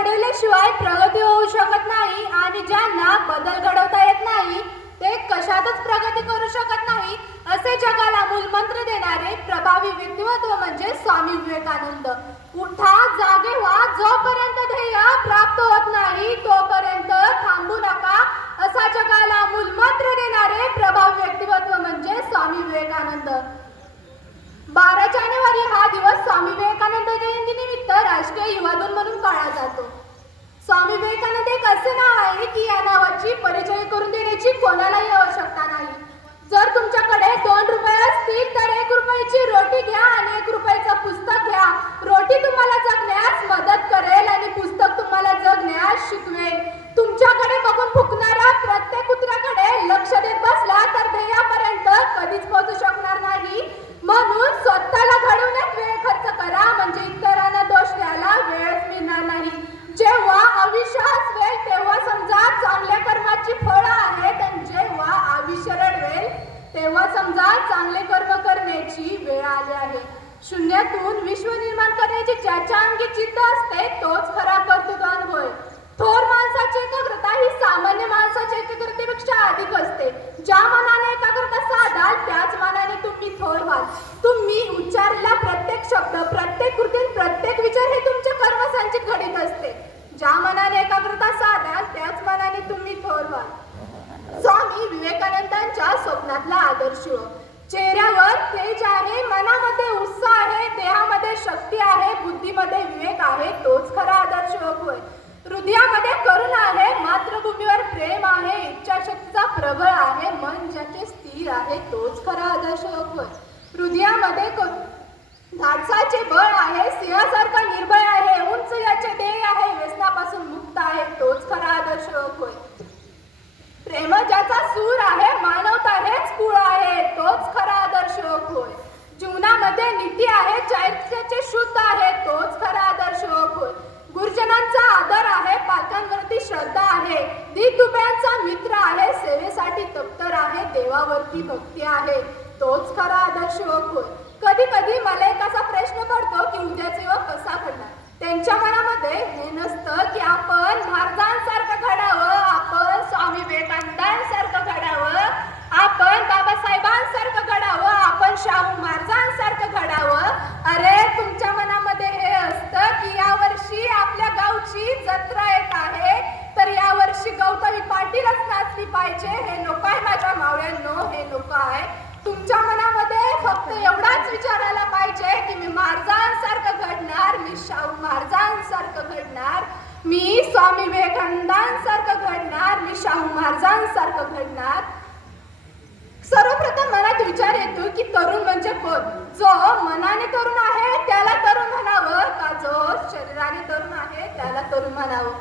घडवल्याशिवाय प्रगती होऊ शकत नाही आणि ज्यांना बदल घडवता येत नाही ते कशातच प्रगती करू शकत नाही असे जगाला मूलमंत्र देणारे प्रभावी व्यक्तिमत्व म्हणजे स्वामी विवेकानंद. उठा, जागे व्हा, जोपर्यंत ध्येय प्राप्त होत नाही तोपर्यंत थांबू नका असा जगाला मूलमंत्र देणारे प्रभावी व्यक्तिमत्व म्हणजे स्वामी विवेकानंद. 12 जानेवारी हा दिवस स्वामी विवेकानंद जयंती निमित्त राष्ट्रीय युवा दिन म्हणून पाळला जातो. स्वामी विवेकानंद एक असे नाव आहे की या नावाची परिचय करून देण्याची कोणालाही आवश्यकता नाही. जर तुमच्याकडे 2 रुपये असतील तर 1 रुपयाची रोटी घ्या आणि 1 रुपयाचं पुस्तक घ्या. रोटी तुम्हाला जगण्यास मदत करेल आणि पुस्तक तुम्हाला जगण्यास शिकवेल. तुमच्याकडे बघून फुकणारा प्रत्येक कुत्र्याकडे लक्ष देत बसला तर ध्येयापर्यंत कधीच पोहोचू शकणार नाही. म्हणून स्वतःला घडवण्यात वेळ खर्च करा म्हणजे इतरांना दोष द्यायला वेळच मिळणार नाही. जेव्हा आयुष्य हसवेल तेव्हा समजा चांगल्या कर्माची फळं आहेत आणि जेव्हा आयुष्य रडवेल तेव्हा समजा चांगले कर्म करण्याची वेळ आली आहे. शून्यातून विश्व निर्माण करण्याची ज्याच्या अंगी जिद्द असते तोच खरा कर्तृत्ववान होय. थोर माणसाची एकाग्रता ही सामान्य माणसाच्या एकाग्रतेपेक्षा अधिक असते. ज्या मनाने एकाग्रता साधाल त्याच मनाने तुम्ही थोर व्हाल. तुम्ही उच्चारलेला प्रत्येक शब्द, प्रत्येक कृती, प्रत्येक विचार हे तुमच्या कर्मसंचित घडीत असते. ज्या मनाने एकाग्रता साधाल त्याच मनाने तुम्ही थोर व्हाल. स्वामी विवेकानंदांच्या स्वप्नातला आदर्श. चेहऱ्यावर तेज आहे, मनामध्ये उत्साह आहे, देहामध्ये शक्ती आहे, बुद्धीमध्ये विवेक आहे, तोच खरा आदर्श होय. हृदयामध्ये करुणा आहे, मातृभूमीवर प्रेम आहे, इच्छाशक्तीचा प्रबळ आहे, मन ज्याचे स्थिर आहे तोच खरा आदर्श होय. हृदयामध्ये धाडसाचे बळ आहे, सिंहासारखा निर्भय आहे, उंच याचे ध्येय आहे, व्यसनापासून मुक्त आहे, तोच खरा आदर्श होय. प्रेम ज्याचा सूर आहे, मानवता हेच कुळ आहे, तोच खरा आदर्श होय. जीवनामध्ये नीती आहे, चरित्राचे शुद्ध आहे, तोच खरा आदर्श होय. गुरुजनांचा आदर आहे, पालकांवरती श्रद्धा आहे, दीनदुबळ्यांचा मित्र आहे, सेवेसाठी तत्पर आहे, देवावरती भक्ती आहे, तोच खरा आदर्श होय. कधी कधी मला एक असा प्रश्न पडतो की उद्याचा युवक कसा घडणार. त्यांच्या मनामध्ये हे नसतं की आपण महाराजांसारखं घडावं, आपण स्वामी विवेकानंदांसारखं घडावं, आपण बाबासाहेबांसारखं घडावं, आपण शाहू महाराजांसारखं घडावं. अरे तुमच्या मनामध्ये हे असतं की यावर्षी आपल्या गावची जत्रा येत आहे तर यावर्षी गौतमी पाटीलच नाचली पाहिजे. हे नको आहे माझ्या मावळ्यांनो, हे नको आहे. तुमच्या मनामध्ये फक्त एवढाच विचारायला पाहिजे की मी महाराजांसारखं घडणार, मी शाहू महाराजांसारखं घडणार, मी स्वामी विवेकानंदांसारखं घडणार, मी शाहू महाराजांसारखं घडणार. सर्वप्रथम मनात विचार येतो की तरुण म्हणजे कोण. जो मनाने तरुण आहे त्याला तरुण म्हणावं का जो शरीराने तरुण आहे त्याला तरुण म्हणावं,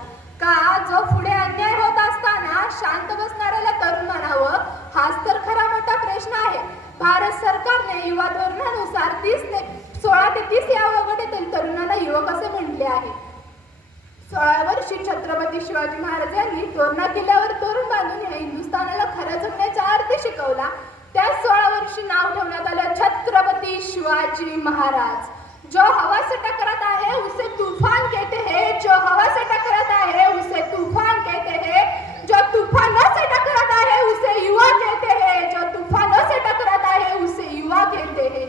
का जो पुढे अन्याय होत असताना शांत बसणाऱ्याला तरुण म्हणावं. हाच तर खरा मोठा प्रश्न आहे. भारत सरकारने युवा धोरणानुसार 16 ते 30 या वयोगटातील तरुणांना युवक असे म्हटले आहे. 16 वर्षी छत्रपती शिवाजी महाराज यांनी तोरणा किल्ल्यावर तोरण बांधून या हिंदुस्थानाला खरा जगण्याचा अर्थ शिकवला. त्या 16 वर्षी नाव ठेवण्यात आलं छत्रपती शिवाजी महाराज. जो हवा से टकराता है उसे तूफान कहते हैं, जो हवा से टकराता है उसे तूफान कहते हैं, जो तूफानों से टकराता है उसे युवा कहते हैं, जो तूफानों से टकराता है उसे युवा कहते हैं.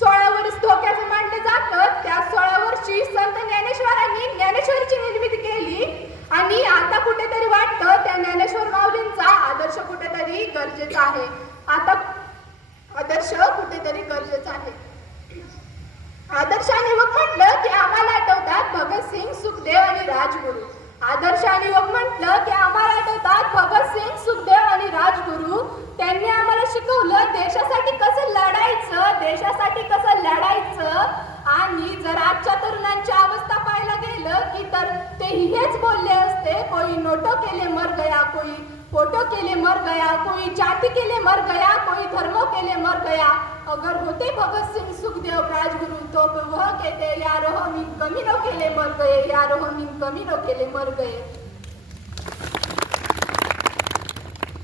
16 वर्ष धोक्याचं मानलं जातं. त्या 16 वर्षी संत ज्ञानेश्वरांनी ज्ञानेश्वरीची निर्मिती केली आणि आता कुठेतरी वाटतं त्या ज्ञानेश्वर माऊलींचा आदर्श कुठेतरी गरजेचा आहे. आता आदर्श कुठेतरी गरजेचा आहे. आदर्श आणि युवक म्हटलं की आम्हाला आठवतात भगतसिंग, सुखदेव आणि राजगुरू. आदर्श आणि युवक म्हटलं की आम्हाला आठवतात भगतसिंग, सुखदेव आणि राजगुरू. त्यांनी आम्हाला शिकवलं देशासाठी कसं लढायचं, देशासाठी कसं लढायचं. आणि जर आजच्या तरुणांची अवस्था पाहायला गेलं की तर ते हेच बोलले असते, कोई नोटो के लिए मर गया, कोई फोटो के लिए मर गया, कोई जाति के लिए मर गया, कोई धर्मों के लिए मर गया. अगर होते भगत सिंह, सुखदेव, राजगुरु तो वह कहते यारो हम इन कमीनों के लिए मर गए, यारो हम इन कमीनों के लिए मर गए.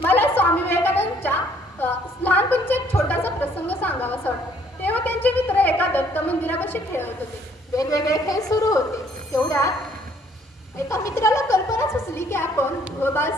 मला स्वामी विवेकानंदच्या लहानपणीचा एक छोटासा प्रसंग सांगावा असं वाटतं. तेव्हा त्यांचे मित्र एका दत्त मंदिरापाशी खेळत होते. वेगवेगळे खेळ सुरू होते. तेवढ्यात एका मित्राला कल्पना सुचली की आपण बाल